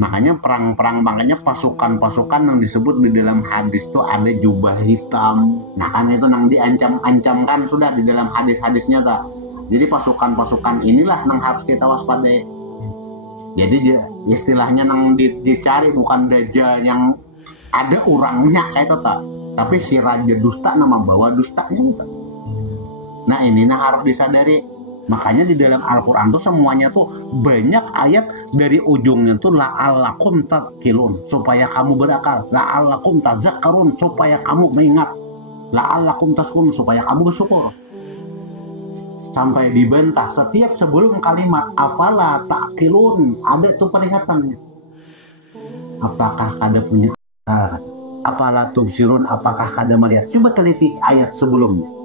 Makanya perang-perang, makanya pasukan-pasukan yang disebut di dalam hadis tuh ada jubah hitam. Nah kan itu yang diancam-ancam kan sudah di dalam hadis-hadisnya tak. Jadi pasukan-pasukan inilah yang harus kita waspadai. Jadi istilahnya yang dicari bukan dajjal yang ada orangnya kayak itu tak, tapi si raja dusta nama bawa dustanya gitu. Nah ini harus disadari. Makanya di dalam Al-Quran tuh semuanya tuh banyak ayat dari ujungnya tuh la'allakum taqilun, supaya kamu berakal, la'allakum tazakkarun, supaya kamu mengingat, la'allakum tashkurun, supaya kamu bersyukur. Sampai dibantah setiap sebelum kalimat afala taqilun ada tuh peringatannya. Apakah kada punya akal? Afala tubsirun, apakah kada melihat? Coba teliti ayat sebelumnya.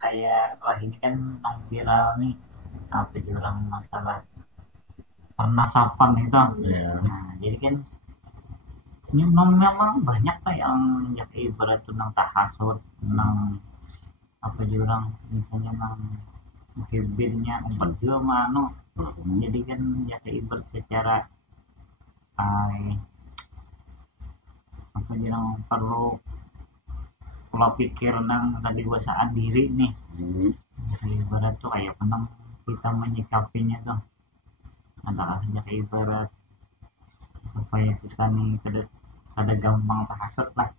Kayak wah ini kan viral nih apa bilang masalah pernasapan itu. Nah jadi kan ini memang banyak pak yang ya ibarat tentang tahasud, tentang apa bilang misalnya tentang hibirnya empat juga mano. Jadi kan ya ibarat secara apa bilang perlu pola pikir tentang kedewasaan diri nih. Ibarat tuh kayak penang kita menyikapinya tuh adalah ibarat supaya kita nih kada gampang terhasut lah.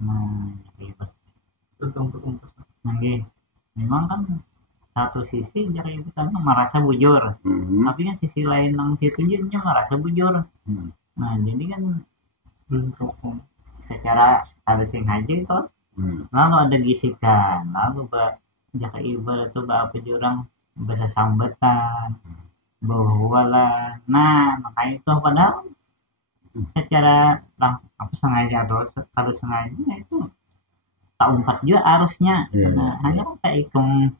Nah ibarat nanti memang kan satu sisi jadi kita merasa bujur, tapi kan sisi lain yang situ juga merasa bujur. Nah jadi kan secara ada sing aja itu lalu ada gisikan, lalu jaka ibarat tuh apa jurang bahasa sambatan bahwa lah. Nah makanya itu padahal secara apa sengaja atau harus sengaja itu tak umpat juga harusnya. Nah hanya saya hitung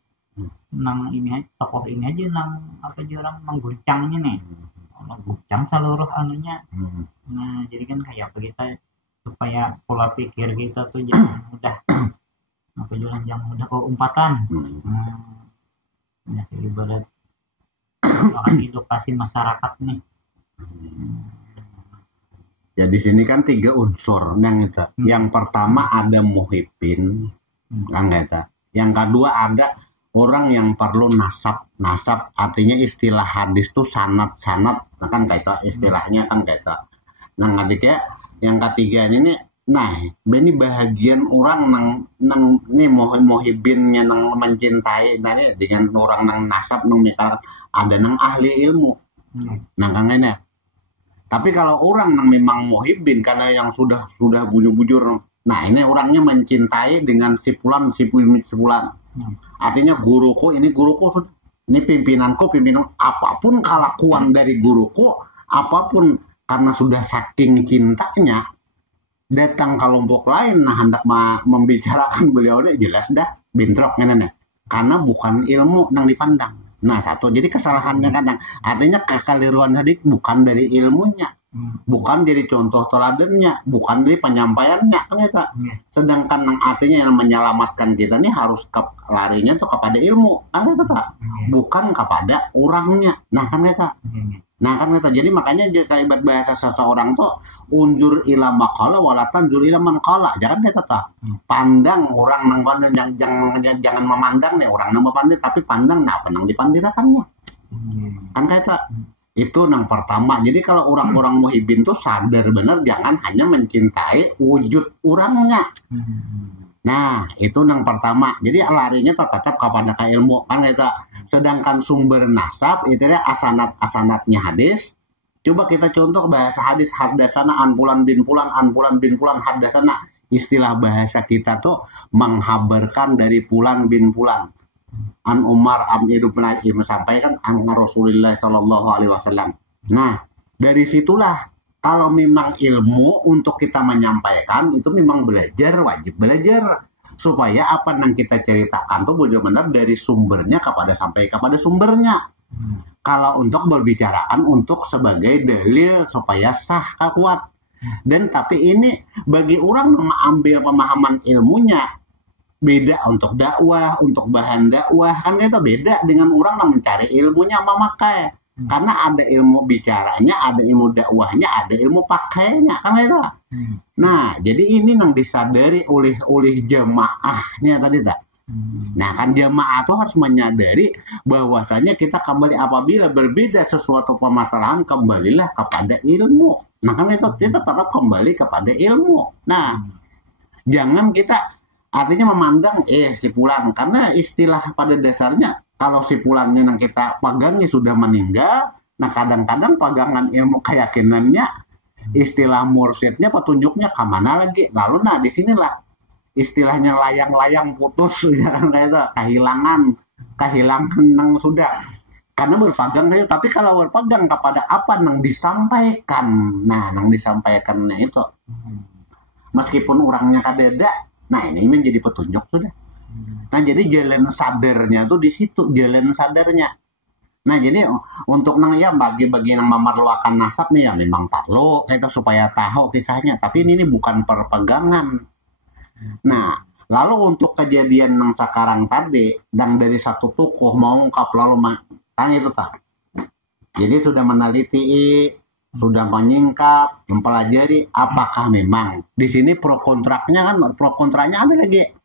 nang ini tokoh ini aja nang apa jurang mengguncangnya nih, mengguncang seluruh anunya. Nah jadi kan kayak apa kita supaya pola pikir kita tuh jangan mudah apa jualan jangan mudah umpatan. Ya ibarat akan edukasi masyarakat nih. Ya di sini kan 3 unsur yang itu. Yang pertama ada muhibbin, kan itu. Yang kedua ada orang yang perlu nasab. Nasab artinya istilah hadis tuh sanad kan kayak istilahnya kan kayak itu. Nah adiknya yang ketiga ini nah ini bahagian orang nang nih muhibbinnya nang mencintai nanya dengan orang nang nasab nang misal ada nang ahli ilmu. Nah kan ini. Tapi kalau orang yang memang muhibbin karena yang sudah bujur-bujur, nah ini orangnya mencintai dengan si fulan. Artinya guruku ini pimpinanku, apapun kelakuan dari guruku, apapun karena sudah saking cintanya datang kelompok lain nah hendak membicarakan beliau ini jelas dah bentrok nih. Karena bukan ilmu yang dipandang. Nah satu, jadi kesalahannya kadang artinya kekeliruan tadi bukan dari ilmunya, bukan dari contoh teladannya, bukan dari penyampaiannya ternyata. Sedangkan yang artinya yang menyelamatkan kita nih harus larinya tuh kepada ilmu kan ternyata, bukan kepada orangnya. Nah kan ternyata jadi makanya kaibat bahasa seseorang tuh unjur ila maqala walatan jur ila man qala. Jangan ternyata pandang orang nang jangan memandang nih orang nang memandang, tapi pandang apa nang dipandirakannya. Kan ternyata itu yang pertama. Jadi kalau orang-orang muhibbin tuh sadar benar jangan hanya mencintai wujud orangnya. Nah itu yang pertama. Jadi larinya tetap kepada ilmu kan ternyata. Sedangkan sumber nasab itu ya asanatnya hadis. Coba kita contoh bahasa hadis hadasana an fulan bin fulan hadasana. Istilah bahasa kita tuh menghabarkan dari fulan bin fulan. An Umar am Ibnu sampaikan an Rasulullah sallallahu alaihi wasallam. Nah, dari situlah kalau memang ilmu untuk kita menyampaikan itu memang belajar, wajib belajar supaya apa yang kita ceritakan tuh benar-benar dari sumbernya kepada sampai kepada sumbernya. Kalau untuk berbicarakan untuk sebagai dalil supaya sah kuat. Dan tapi ini bagi orang yang mengambil pemahaman ilmunya beda untuk dakwah, untuk bahan dakwah kan itu beda dengan orang yang mencari ilmunya memakai. Karena ada ilmu bicaranya, ada ilmu dakwahnya, ada ilmu pakainya kan itu. Nah, jadi ini yang disadari oleh jamaahnya tadi tak. Nah, kan jamaah itu harus menyadari bahwasanya kita kembali apabila berbeda sesuatu permasalahan kembalilah kepada ilmu. Nah, kan itu kita tetap kembali kepada ilmu. Nah, jangan kita artinya memandang si Fulan karena istilah pada dasarnya kalau si Fulan yang kita pegangnya sudah meninggal, nah kadang-kadang pegangan ilmu keyakinannya istilah mursyidnya petunjuknya kemana lagi. Lalu nah disinilah istilahnya layang-layang putus jangan itu kehilangan yang sudah karena berpegang saja. Tapi kalau berpegang kepada apa yang disampaikan, nah yang disampaikannya itu meskipun orangnya kadada, nah ini menjadi petunjuk sudah. Nah jadi jalan sadarnya tuh di situ jalan sadarnya. Nah jadi untuk nang ya bagi-bagi yang memerlukan nasab nih ya memang perlu itu supaya tahu kisahnya. Tapi ini bukan perpegangan. Nah lalu untuk kejadian yang sekarang tadi yang dari satu tokoh mau ungkap lalu kan itu tak. Jadi sudah meneliti, sudah menyingkap, mempelajari apakah memang di sini pro kontranya ada lagi.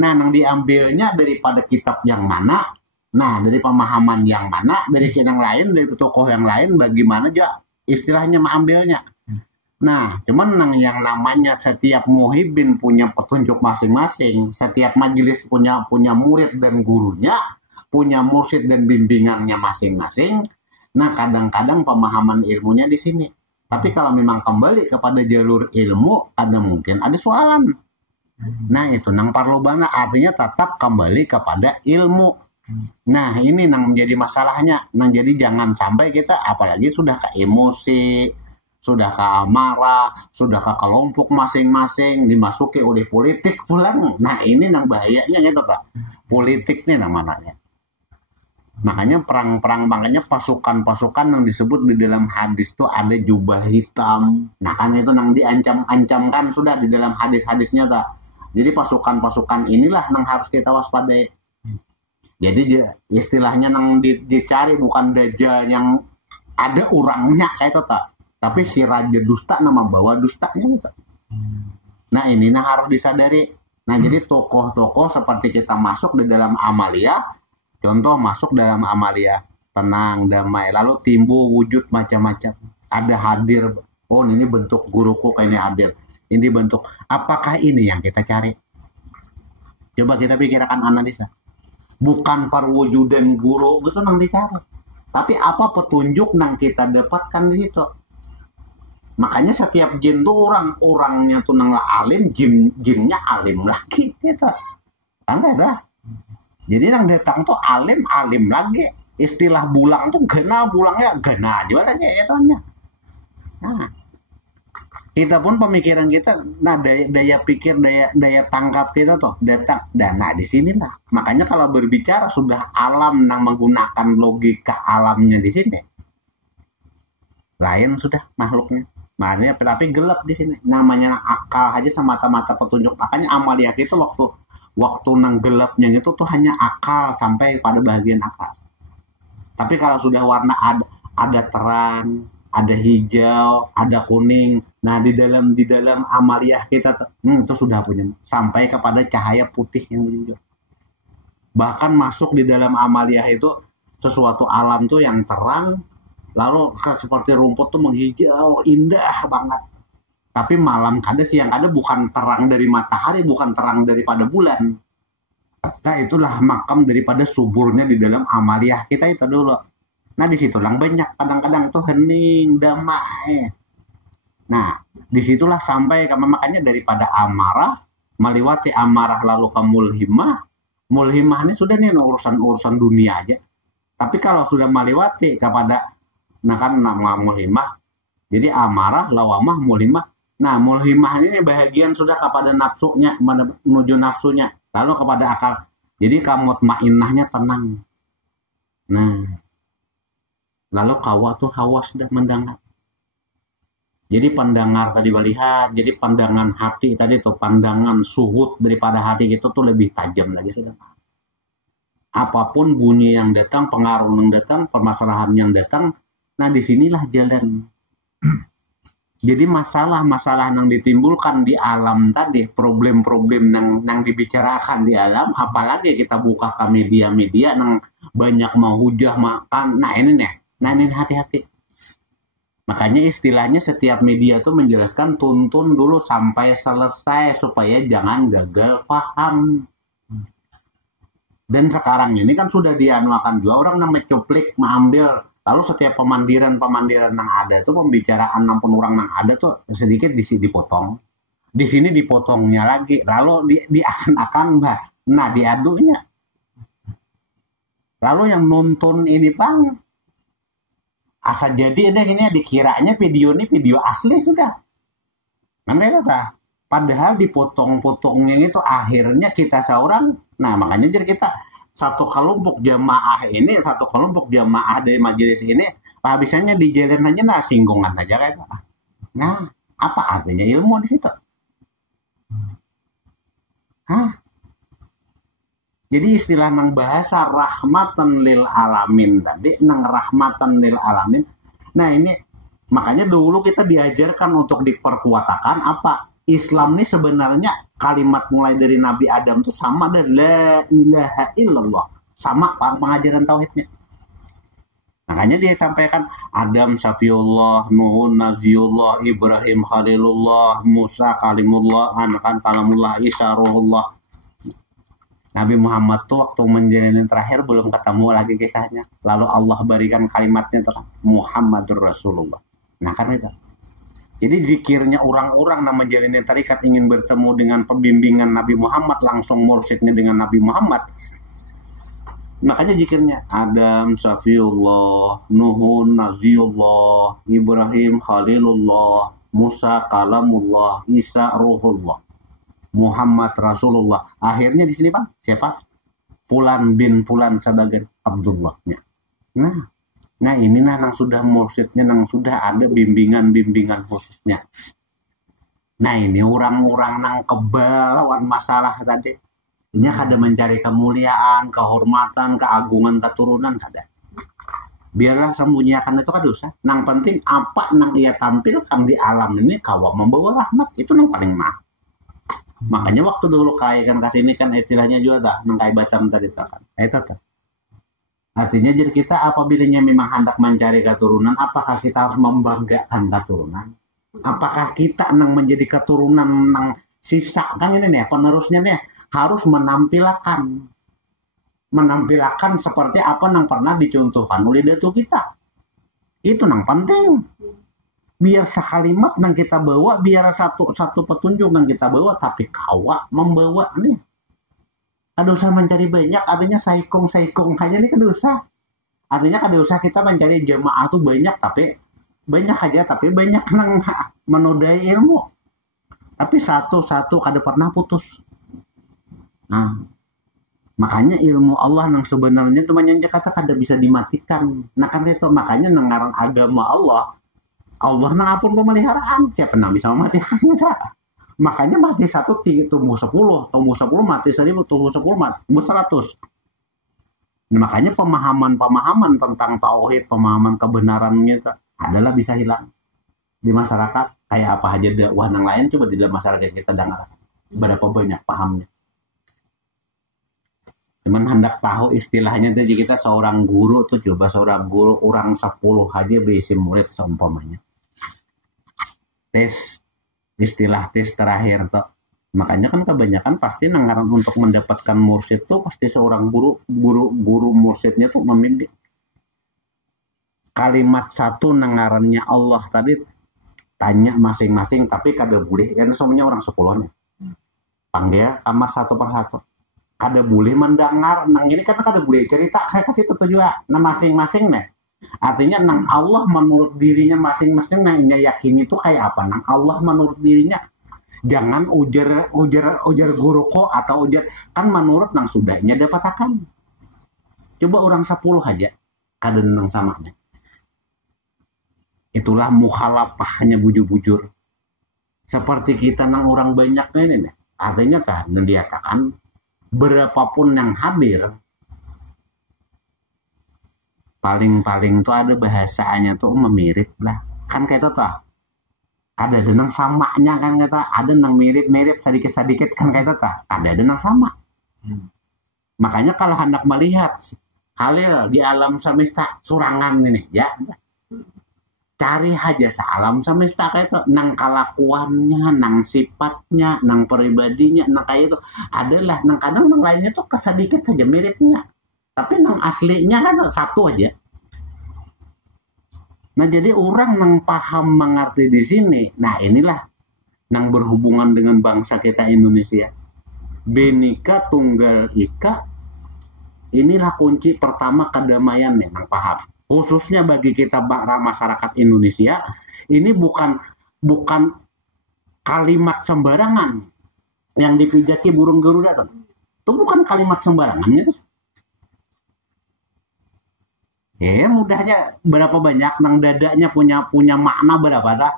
Nah, yang diambilnya daripada kitab yang mana, nah dari pemahaman yang mana, dari yang lain, dari tokoh yang lain, bagaimana aja istilahnya mengambilnya. Nah, cuman yang namanya setiap muhibin punya petunjuk masing-masing, setiap majelis punya murid dan gurunya, punya mursyid dan bimbingannya masing-masing. Nah, kadang-kadang pemahaman ilmunya di sini. Tapi kalau memang kembali kepada jalur ilmu, ada mungkin ada soalan. Nah, itu nang parlobana artinya tetap kembali kepada ilmu. Nah, ini nang menjadi masalahnya. Nah, jadi jangan sampai kita apalagi sudah ke emosi, sudah ke amarah, sudah ke kelompok masing-masing, dimasuki oleh politik pulang. Nah, ini nang bahayanya gitu Kak. Politik nih namanya. Makanya perang-perang, makanya pasukan-pasukan yang disebut di dalam hadis itu ada jubah hitam. Nah kan itu yang diancam-ancamkan sudah di dalam hadis-hadisnya tak. Jadi pasukan-pasukan inilah yang harus kita waspadai. Jadi istilahnya yang dicari bukan dajjal yang ada orangnya kayak itu tak. Tapi si raja dusta nama bawa dustanya gitu. Nah ini harus disadari. Nah jadi tokoh-tokoh seperti kita masuk di dalam amalia. Contoh masuk dalam amalia tenang, damai, lalu timbul wujud macam-macam. Ada hadir, oh ini bentuk guruku kayak ini hadir. Ini bentuk, apakah ini yang kita cari? Coba kita pikirkan analisa. Bukan perwujudan guru itu yang dicari. Tapi apa petunjuk yang kita dapatkan di situ? Makanya setiap jin tuh orangnya tuh nang alim, jinnya alim lagi gitu. Kan ada. Jadi yang datang tuh alim lagi. Istilah bulang tuh bulangnya juga lagi itu. Nah, kita pun pemikiran kita, nah daya pikir, daya tangkap kita tuh datang. Dan nah di sinilah. Makanya kalau berbicara sudah alam yang menggunakan logika alamnya di sini. Lain sudah makhluknya. Makanya tapi gelap di sini. Namanya akal aja semata-mata petunjuk. Makanya amalia kita waktu nang gelapnya itu tuh hanya akal sampai pada bagian akal. Tapi kalau sudah warna ada terang, ada hijau, ada kuning. Nah di dalam amaliyah kita itu sudah punya sampai kepada cahaya putih yang hijau. Bahkan masuk di dalam amaliyah itu sesuatu alam tuh yang terang, lalu seperti rumput tuh menghijau, indah banget. Tapi malam kada siang kada bukan terang dari matahari, bukan terang daripada bulan. Nah itulah makam daripada suburnya di dalam amaliyah kita itu dulu. Nah disitulah banyak kadang-kadang tuh hening, damai. Nah disitulah sampai makanya daripada amarah, meliwati amarah lalu ke mulhimah. Mulhimah ini sudah nih urusan dunia aja. Tapi kalau sudah meliwati kepada Nah kan nama mulhimah. Jadi amarah, lawamah, mulhimah. Nah mulhimah ini bahagian sudah kepada nafsunya, menuju nafsunya. Lalu kepada akal. Jadi kamu mutmainnahnya tenang. Nah, lalu kawa tuh hawa sudah mendengar. Jadi pendengar tadi melihat, jadi pandangan hati tadi tuh, pandangan suhud daripada hati itu tuh lebih tajam lagi sudah. Apapun bunyi yang datang, pengaruh yang datang, permasalahan yang datang, nah disinilah jalan. Jadi masalah-masalah yang ditimbulkan di alam tadi, problem-problem yang dibicarakan di alam, apalagi kita buka ke media-media yang banyak mau hujah makan, nah ini hati-hati. Makanya istilahnya setiap media itu menjelaskan tuntun dulu sampai selesai supaya jangan gagal paham. Dan sekarang ini kan sudah dianuakan juga orang yang mencuplik, mengambil. Lalu setiap pemandiran yang ada itu pembicaraan 60 orang yang ada tuh sedikit dipotong. Di sini dipotongnya lagi. Lalu diakan-akan diaduknya. Lalu yang nonton ini Bang, asa jadi deh ini dikiranya video ini video asli sudah. Nanti kata, padahal dipotong-potongnya itu akhirnya kita seorang. Nah makanya jadi kita satu kelompok jamaah dari majelis ini habisnya di jalan aja singgungan aja kayak. Nah apa artinya ilmu di situ? Jadi istilah nang bahasa rahmatan lil alamin tadi, nang rahmatan lil alamin. Nah ini makanya dulu kita diajarkan untuk diperkuatakan apa? Islam ini sebenarnya kalimat mulai dari Nabi Adam itu sama dengan la ilaha illallah. Sama pengajaran tauhidnya. Makanya dia sampaikan Adam Safiullah, Nuhun Naziullah, Ibrahim Khalilullah, Musa Kalimullah, Anakan Kalamullah, Isa Ruhullah. Nabi Muhammad tuh waktu menjalani terakhir belum ketemu lagi kisahnya. Lalu Allah berikan kalimatnya tentang Muhammadur Rasulullah. Nah kan itu. Jadi zikirnya orang-orang yang menjalani tarikat ingin bertemu dengan pembimbingan Nabi Muhammad, langsung mursyidnya dengan Nabi Muhammad. Makanya zikirnya Adam Safiullah, Nuhun Naziullah, Ibrahim Khalilullah, Musa Kalamullah, Isa Ruhullah, Muhammad Rasulullah. Akhirnya di sini Pak, siapa? Fulan bin Fulan sebagai Abdullahnya. Nah ini nang sudah mursyidnya, nang sudah ada bimbingan khususnya. Nah ini orang-orang nang kebal lawan masalah tadi. Ini ada mencari kemuliaan, kehormatan, keagungan, keturunan ada. Biarlah sembunyikan itu kan dosa. Nang penting apa nang ia tampilkan di alam ini kawa membawa rahmat, itu nang paling mah. Makanya waktu dulu kaikan kasini kan istilahnya juga dah nangkai bacam tadi kan. Itu tuh. Artinya jadi kita apabila memang hendak mencari keturunan, apakah kita harus membanggakan keturunan? Apakah kita nang menjadi keturunan nang sisa kan ini nih penerusnya nih harus menampilkan seperti apa nang pernah dicontohkan oleh datu kita. Itu nang penting. Biar sekalimat nang kita bawa, biar satu petunjuk nang kita bawa, tapi kawa membawa nih. Kadosa mencari banyak, artinya saikong hanya ini kadosa. Artinya kadosa kita mencari jamaah tuh banyak, tapi banyak aja, tapi banyak nang menodai ilmu. Tapi satu kada pernah putus. Nah, makanya ilmu Allah nang sebenarnya itu menyanjak kata kada bisa dimatikan. Nah kan itu makanya nengaran agama Allah nang apun pemeliharaan, siapa nang bisa mematikannya? Makanya mati satu tumbuh 10 mati 1000 tumbuh 10 mati 100. Nah, makanya pemahaman tentang tauhid, pemahaman kebenarannya itu adalah bisa hilang di masyarakat. Kayak apa aja dakwah yang lain coba di dalam masyarakat kita dengar berapa banyak pahamnya. Cuman hendak tahu istilahnya jadi kita seorang guru tuh coba seorang guru orang 10 aja bisa murid seumpamanya. Istilah tes terakhir tuh. Makanya kan kebanyakan pasti nanggaran untuk mendapatkan mursyid tuh pasti seorang guru mursyidnya tuh memimpin. Kalimat satu nanggarannya Allah tadi tanya masing-masing tapi kagak boleh kan semuanya orang 10-nya. Panggil kamar satu persatu. Kada boleh mendengar, nang ini kan kada boleh cerita, saya kasih itu juga. Nah masing-masing nih, Artinya nang Allah menurut dirinya masing-masing nang yakin itu kayak apa? Nang Allah menurut dirinya jangan ujar guruku atau ujar kan menurut nang sudahnya dapat akan. Coba orang 10 aja kadang nang samanya. Itulah mukhalafahnya bujur-bujur. Seperti kita nang orang banyak ini nih. Artinya kan diatakan berapapun yang hadir paling-paling tuh ada bahasanya tuh memirip lah. Kan kayak itu tuh. Ada nang samanya kan kata, ada nang mirip-mirip sedikit-sedikit kan kayak itu tuh. Ada nang sama. Makanya kalau hendak melihat halil di alam semesta surangan ini ya cari aja alam semesta kayak itu nang kelakuannya, nang sifatnya, nang pribadinya, nang kayak itu adalah nang kadang nang lainnya tuh kesedikit aja miripnya. Tapi nang aslinya kan satu aja. Nah jadi orang nang paham mengerti di sini, nah inilah nang berhubungan dengan bangsa kita Indonesia. Bhinneka Tunggal Ika, inilah kunci pertama kedamaian nih nang paham. Khususnya bagi kita masyarakat Indonesia, ini bukan kalimat sembarangan yang dipijaki burung Garuda tuh. Itu bukan kalimat sembarangan ya. Ya mudahnya berapa banyak nang dadanya punya makna berapa dah.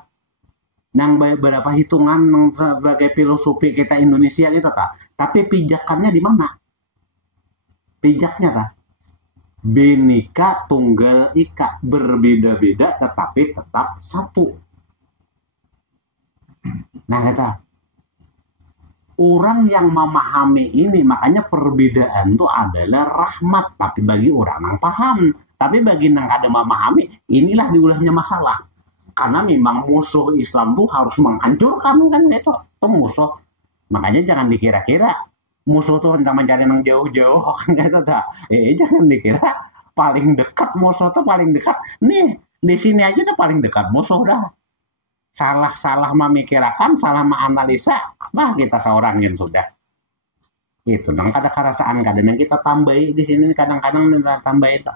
Nang berapa hitungan nang sebagai filosofi kita Indonesia gitu ta. Tapi pijakannya di mana? Pijaknya ta. Bhinneka Tunggal Ika, berbeda-beda tetapi tetap satu. Nah kata orang yang memahami ini makanya perbedaan itu adalah rahmat tapi bagi orang yang paham. Tapi bagi yang ada memahami, inilah diulahnya masalah. Karena memang musuh Islam tuh harus menghancurkan kan itu musuh. Makanya jangan dikira-kira musuh tuh hendak mencari yang jauh-jauh kan gitu dah. Jangan dikira paling dekat musuh tuh paling dekat. Nih di sini aja tuh paling dekat musuh dah. Salah memikirkan, salah menganalisa, nah kita seorangin sudah. Itu nang ada kerasaan kadang yang kita tambahi di sini kadang-kadang kita tambahi itu.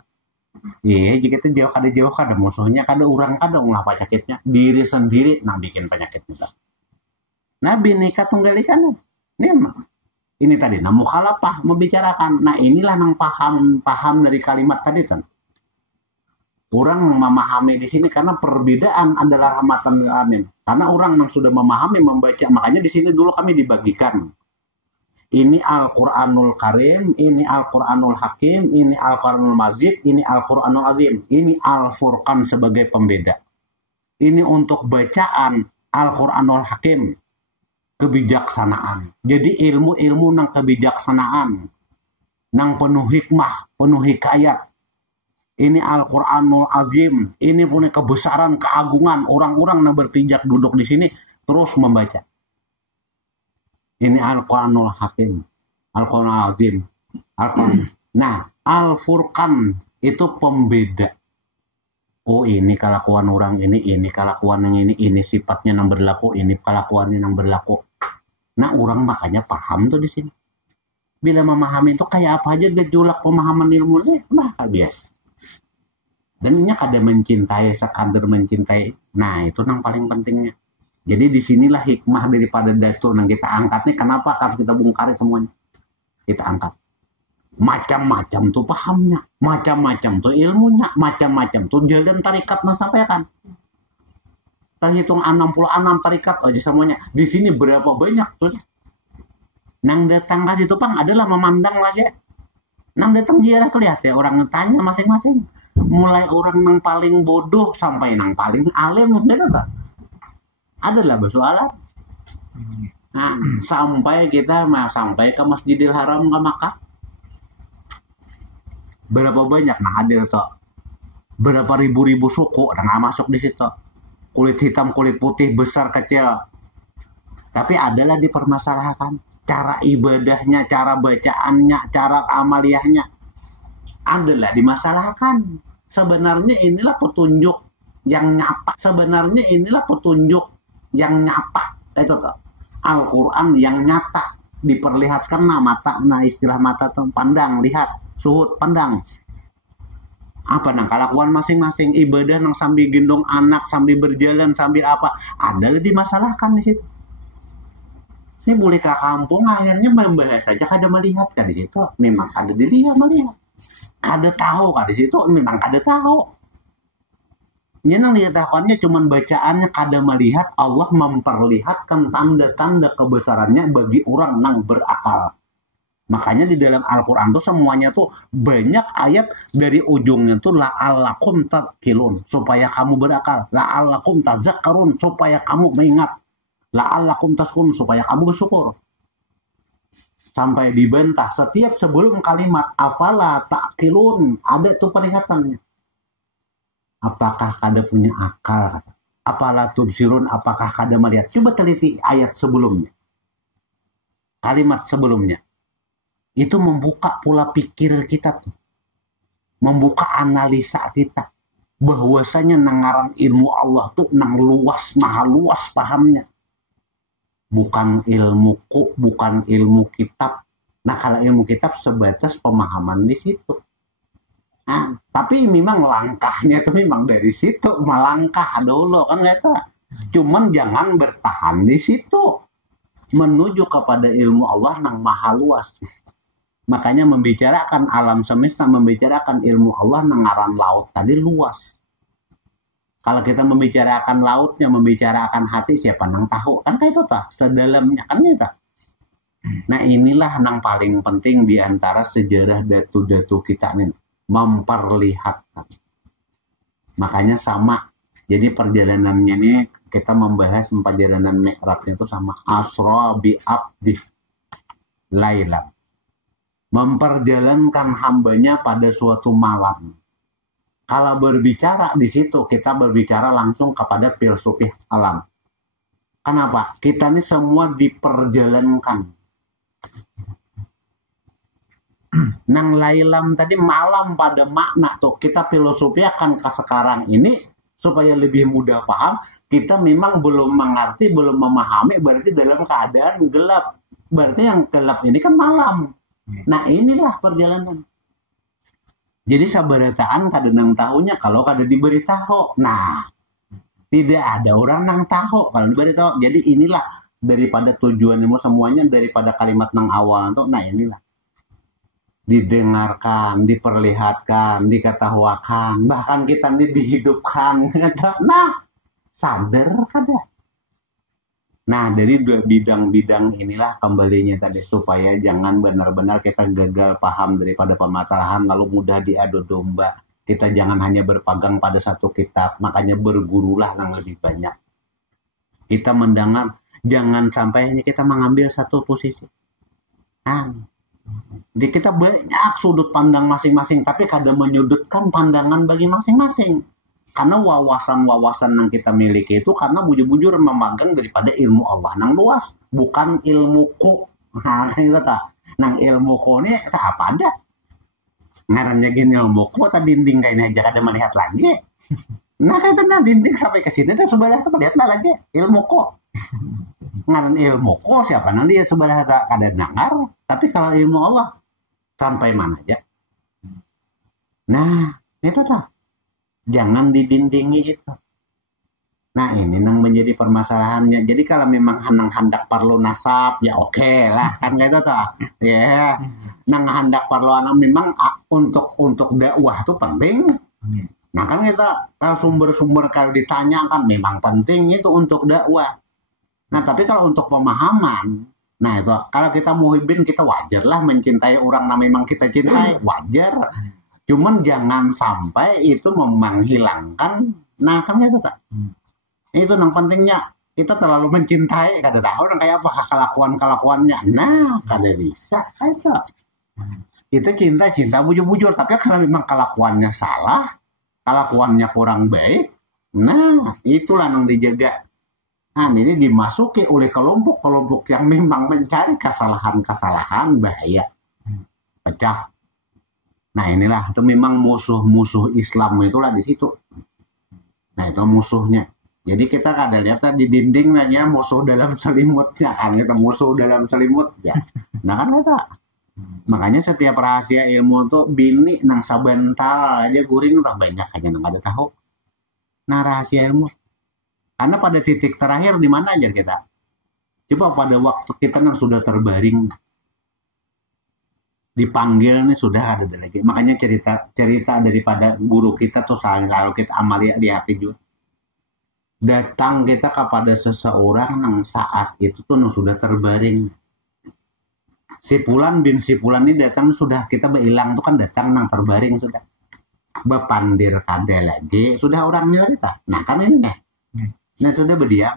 Iya, jika itu jauh kada musuhnya kada orang kada ulah penyakitnya diri sendiri nang bikin penyakit kita. Nah Bhinneka Tunggal Ika nih ini tadi nah mukhalafah membicarakan. Nah inilah nang paham dari kalimat tadi kan. Orang memahami di sini karena perbedaan adalah rahmatan lil alamin. Karena orang yang sudah memahami membaca makanya di sini dulu kami dibagikan. Ini Al-Quranul Karim, ini Al-Quranul Hakim, ini Al-Quranul Majid, ini Al-Quranul Azim. Ini Al-Furqan sebagai pembeda. Ini untuk bacaan Al-Quranul Hakim, kebijaksanaan. Jadi ilmu nang kebijaksanaan, nang penuh hikmah, penuh hikayat. Ini Al-Quranul Azim, ini punya kebesaran, keagungan. Orang-orang yang berpijak duduk di sini terus membaca. Ini Al-Quranul Hakim, Al-Quranul Azim, Al-Quran. Nah, Al-Furqan itu pembeda. Oh ini kelakuan orang ini kelakuan yang ini sifatnya yang berlaku, ini kelakuannya yang berlaku. Nah, orang makanya paham tuh di sini. Bila memahami itu kayak apa aja gejolak pemahaman ilmunya, nah biasa. Dan ini kada mencintai, sekadar mencintai. Nah, itu yang paling pentingnya. Jadi disinilah hikmah daripada datuk yang kita angkat nih. Kenapa harus kita bongkar semuanya? Kita angkat. Macam-macam tuh pahamnya. Macam-macam tuh ilmunya. Macam-macam tuh jalan tarikatnya sampai kan. Terhitung 66 tarikat aja semuanya. Di sini berapa banyak tuh. Nang datang ke situ pang adalah memandang lagi. Nang datang jiarah kelihatan ya orang tanya masing-masing. Mulai orang yang paling bodoh sampai yang paling alim gitu tak? Adalah bersoalan. Nah, sampai kita sampai ke Masjidil Haram ke Makkah. Berapa banyak nah hadir tuh. Berapa ribu-ribu suku nah masuk di situ. Kulit hitam, kulit putih, besar kecil. Tapi adalah dipermasalahkan cara ibadahnya, cara bacaannya, cara amaliyahnya. Adalah dimasalahkan. Sebenarnya inilah petunjuk yang nyata. Sebenarnya inilah petunjuk yang nyata. Itu tuh. Al-Quran yang nyata. Diperlihatkan nah mata. Nah istilah mata tuh pandang, lihat, suhud, pandang. Apa nang kalakuan masing-masing ibadah nang sambil gendong anak, sambil berjalan, sambil apa, ada lebih masalahkan di situ. Ini boleh ke kampung akhirnya membahas saja kada melihat kan di situ, memang ada dilihat melihat, kada tahu kan di situ, memang kada tahu. Ini nang diketahuannya cuman bacaannya kada melihat. Allah memperlihatkan tanda-tanda kebesarannya bagi orang nang berakal. Makanya di dalam Al-Quran tuh semuanya tuh banyak ayat dari ujungnya tuh la'allakum tadhkilun, supaya kamu berakal, la'allakum tazakkarun, supaya kamu mengingat, la'allakum tashkurun, supaya kamu bersyukur. Sampai dibantah setiap sebelum kalimat afala ta'qilun ada tuh perihatannya. Apakah kada punya akal? Afala tubsirun, apakah kada melihat? Coba teliti ayat sebelumnya. Kalimat sebelumnya. Itu membuka pola pikir kita tuh. Membuka analisa kita. Bahwasanya nangaran ilmu Allah tuh nang luas, maha luas pahamnya. Bukan ilmuku, bukan ilmu kitab. Nah kalau ilmu kitab sebatas pemahaman di situ. Nah, tapi memang langkahnya tuh memang dari situ. Melangkah dulu kan gitu. Cuman jangan bertahan di situ. Menuju kepada ilmu Allah nang maha luas. Makanya membicarakan alam semesta, membicarakan ilmu Allah nangaran laut tadi luas. Kalau kita membicarakan lautnya, membicarakan hati, siapa nang tahu? Kan kayak itu tah, sedalamnya kan itu. Nah inilah nang paling penting diantara sejarah datu-datu kita ini. Memperlihatkan. Makanya sama. Jadi perjalanannya ini kita membahas perjalanan Mi'rajnya itu sama. Asra bi abdi lailam. Memperjalankan hambanya pada suatu malam. Kalau berbicara di situ, kita berbicara langsung kepada filsufih alam. Kenapa? Kita ini semua diperjalankan. Nang lailam tadi malam pada makna tuh. Kita filosofi akan ke sekarang ini supaya lebih mudah paham. Kita memang belum mengerti, belum memahami, berarti dalam keadaan gelap. Berarti yang gelap ini kan malam. Nah inilah perjalanan. Jadi sabarataan kada nang tahunya kalau kada diberitahu. Nah tidak ada orang nang tahu kalau diberitahu. Jadi inilah daripada tujuan ilmu semuanya daripada kalimat nang awal itu. Nah inilah didengarkan, diperlihatkan, diketahuakan, bahkan kita ini dihidupkan. Nah sadar kada. Nah, dari dua bidang-bidang inilah kembalinya tadi supaya jangan benar-benar kita gagal paham daripada permasalahan lalu mudah diadu domba. Kita jangan hanya berpegang pada satu kitab, makanya bergurulah yang lebih banyak. Kita mendengar, jangan sampai hanya kita mengambil satu posisi. Nah, di kita banyak sudut pandang masing-masing, tapi kadang menyudutkan pandangan bagi masing-masing. Karena wawasan-wawasan yang kita miliki itu karena bujur-bujur memegang daripada ilmu Allah nang luas, bukan ilmuku. Nah, itu tak. Nang ilmuku ini apa ada? Ngarannya gini ilmuku, tadi dinding kayaknya aja kada melihat lagi. Nah, itu nah dinding sampai ke sini dan sebelah itu melihat lagi ilmuku. Ngaran ilmuku siapa nanti sebelah kada dengar, tapi kalau ilmu Allah sampai mana aja. Nah, itu tak. Jangan didindingi itu. Nah ini nang menjadi permasalahannya. Jadi kalau memang hendak perlu nasab ya oke lah kan kayak itu toh. Ya, nang hendak perlu anak memang untuk dakwah itu penting. Nah kan kita kalau sumber-sumber kalau ditanyakan memang penting itu untuk dakwah. Nah tapi kalau untuk pemahaman, nah itu kalau kita muhibin kita wajar lah mencintai orang yang memang kita cintai, wajar. Cuman jangan sampai itu menghilangkan, nah kan itu tak. Itu yang pentingnya kita terlalu mencintai, kada tahu orang kayak apa kelakuannya. Nah, kada bisa aja. Kita cinta bujur-bujur, tapi karena memang kelakuannya salah, kelakuannya kurang baik, nah itulah yang dijaga. Nah ini dimasuki oleh kelompok-kelompok yang memang mencari kesalahan-kesalahan bahaya, pecah. Nah inilah itu memang musuh-musuh Islam itulah di situ. Nah itu musuhnya. Jadi kita kadang lihat di dinding nanya musuh dalam selimutnya kan, kita musuh dalam selimut ya. Nah kan kata Makanya setiap rahasia ilmu tuh bini nang sabental aja guring tak banyak aja nang ada tahu. Nah rahasia ilmu. Karena pada titik terakhir di mana aja kita? Coba pada waktu kita yang sudah terbaring, dipanggil nih sudah ada lagi. Makanya cerita daripada guru kita tuh selalu kita amali di hati juga. Datang kita kepada seseorang yang saat itu tuh yang sudah terbaring. Si Fulan bin si Fulan ini datang sudah kita hilang tuh kan datang nang terbaring sudah. Bepandir kada lagi sudah orangnya cerita. Nah kan ini nih. Nah sudah berdiam.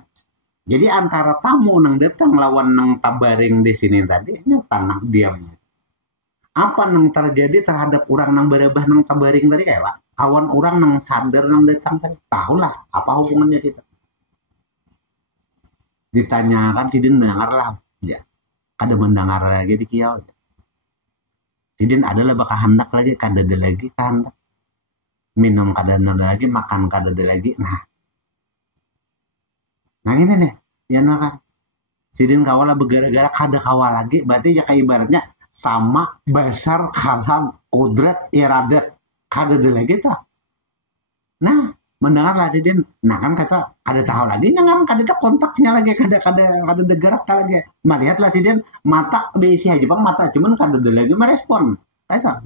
Jadi antara tamu nang datang lawan nang tabaring di sini tadi ini tanah diamnya. Apa nang terjadi terhadap orang nang berebah nang tabaring tadi kayak Pak? Awan orang nang sadar nang datang tadi. Tahulah apa hubungannya kita. Ditanyakan Sidin mendengar lah. Ya. Kada mendengar lagi di kiau. Sidin adalah bakal hendak lagi, kada ada lagi kehendak. Minum kada ada lagi, makan kada ada lagi. Nah ini nih, ya kan. Sidin kawala begara-gara kada kawal lagi, berarti ya kayak ibaratnya sama besar kalam kudrat iradat kada ada lagi tak. Nah mendengarlah Sidin, nah kan kata ada tahu lagi, jangan kada ada kontaknya lagi, kada ada gerak lagi. Melihatlah Sidin mata diisi aja bang mata, cuman kada ada lagi merespon, kata.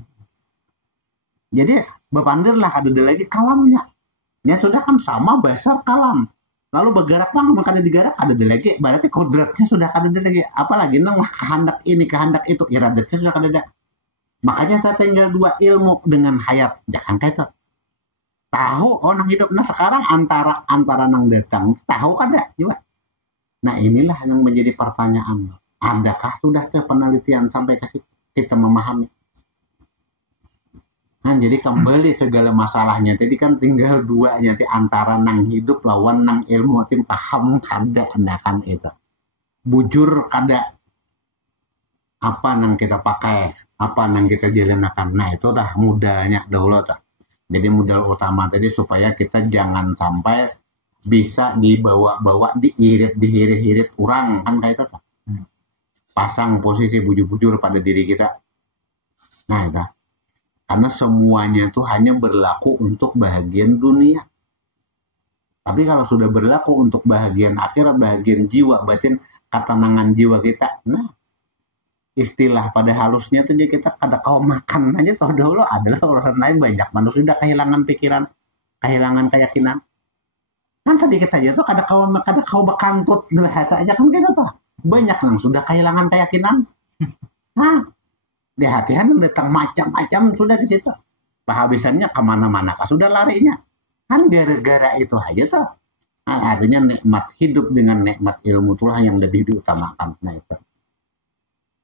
Jadi bepandirlah kada ada lagi kalamnya. Ya sudah kan sama besar kalam. Lalu bergerak bang, kada digerak kada ada lagi, berarti kodratnya sudah kada ada lagi. Apalagi nang kehendak ini kehendak itu, iradatnya sudah kada ada. Makanya saya tinggal dua ilmu dengan hayat, jangan kata. Tahu nang hidup. Nah sekarang antara nang datang tahu kada juga. Nah inilah yang menjadi pertanyaan. Adakah sudah ke penelitian sampai ke situ kita memahami? Nah jadi kembali segala masalahnya. Jadi kan tinggal dua di antara nang hidup lawan nang ilmu. Tim paham kada kan itu. Bujur kada. Apa nang kita pakai, apa nang kita jalanakan. Nah itu dah mudahnya dahulu tuh. Jadi modal utama tadi supaya kita jangan sampai bisa dibawa-bawa dihirit-hirit orang kan kayak itu. Pasang posisi bujur-bujur pada diri kita. Nah itu. Karena semuanya itu hanya berlaku untuk bahagian dunia. Tapi kalau sudah berlaku untuk bahagian akhirat, bahagian jiwa, batin, ketenangan jiwa kita. Nah istilah pada halusnya tuh jadi kita kada kau makan aja toh dulu adalah urusan lain banyak manusia sudah kehilangan pikiran kehilangan keyakinan kan tadi kita aja tuh kada kau bakantut bahasa aja kan kita tuh banyak yang sudah kehilangan keyakinan. Nah di hatian datang macam-macam sudah di situ kehabisannya kemana-mana sudah larinya kan gara-gara itu aja tuh. Nah, artinya nikmat hidup dengan nikmat ilmu itulah yang lebih diutamakan. Nah itu